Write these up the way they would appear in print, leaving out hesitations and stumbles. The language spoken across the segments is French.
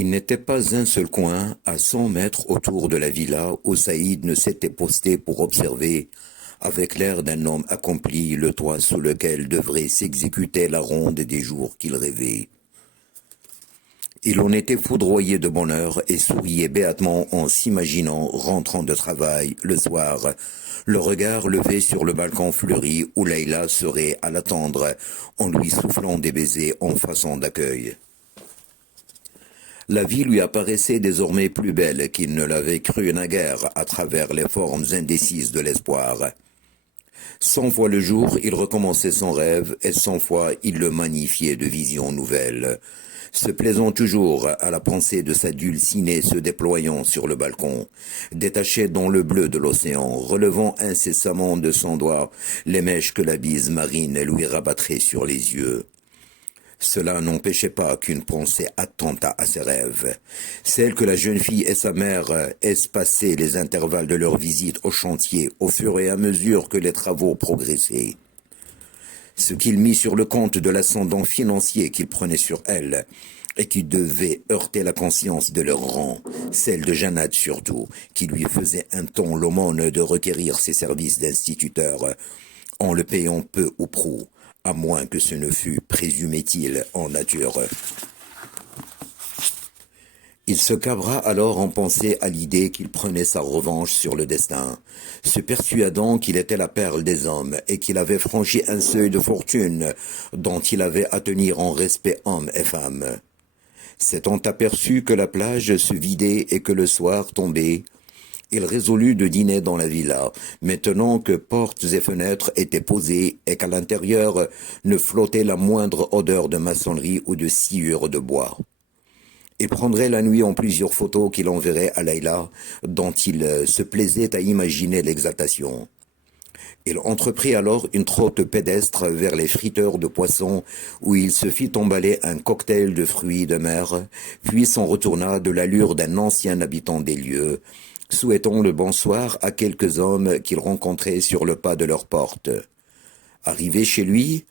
Il n'était pas un seul coin à 100 mètres autour de la villa où Saïd ne s'était posté pour observer, avec l'air d'un homme accompli, le toit sous lequel devrait s'exécuter la ronde des jours qu'il rêvait. Il en était foudroyé de bonheur et souriait béatement en s'imaginant rentrant de travail le soir, le regard levé sur le balcon fleuri où Leïla serait à l'attendre en lui soufflant des baisers en façon d'accueil. La vie lui apparaissait désormais plus belle qu'il ne l'avait cru naguère à travers les formes indécises de l'espoir. 100 fois le jour, il recommençait son rêve et 100 fois il le magnifiait de visions nouvelles, se plaisant toujours à la pensée de sa dulcinée se déployant sur le balcon, détachée dans le bleu de l'océan, relevant incessamment de son doigt les mèches que la bise marine lui rabattrait sur les yeux. Cela n'empêchait pas qu'une pensée attentât à ses rêves, celle que la jeune fille et sa mère espaçaient les intervalles de leur visite au chantier au fur et à mesure que les travaux progressaient. Ce qu'il mit sur le compte de l'ascendant financier qu'il prenait sur elle, et qui devait heurter la conscience de leur rang, celle de Jeannette surtout, qui lui faisait un temps l'aumône de requérir ses services d'instituteur, en le payant peu ou prou, à moins que ce ne fût, présumait-il, en nature. Il se cabra alors en pensée à l'idée qu'il prenait sa revanche sur le destin, se persuadant qu'il était la perle des hommes et qu'il avait franchi un seuil de fortune dont il avait à tenir en respect hommes et femmes. S'étant aperçu que la plage se vidait et que le soir tombait, il résolut de dîner dans la villa, maintenant que portes et fenêtres étaient posées et qu'à l'intérieur ne flottait la moindre odeur de maçonnerie ou de sciure de bois. Il prendrait la nuit en plusieurs photos qu'il enverrait à Leïla, dont il se plaisait à imaginer l'exaltation. Il entreprit alors une trotte pédestre vers les friteurs de poissons, où il se fit emballer un cocktail de fruits de mer, puis s'en retourna de l'allure d'un ancien habitant des lieux, souhaitant le bonsoir à quelques hommes qu'il rencontrait sur le pas de leur porte. Arrivé chez lui,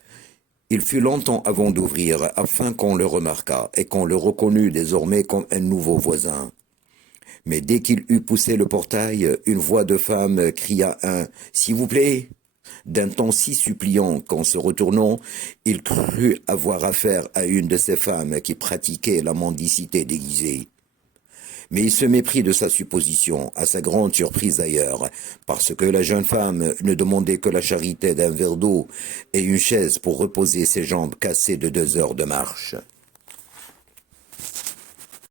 il fut longtemps avant d'ouvrir, afin qu'on le remarquât et qu'on le reconnût désormais comme un nouveau voisin. Mais dès qu'il eut poussé le portail, une voix de femme cria un « S'il vous plaît !» d'un ton si suppliant qu'en se retournant, il crut avoir affaire à une de ces femmes qui pratiquaient la mendicité déguisée. Mais il se méprit de sa supposition, à sa grande surprise d'ailleurs, parce que la jeune femme ne demandait que la charité d'un verre d'eau et une chaise pour reposer ses jambes cassées de 2 heures de marche.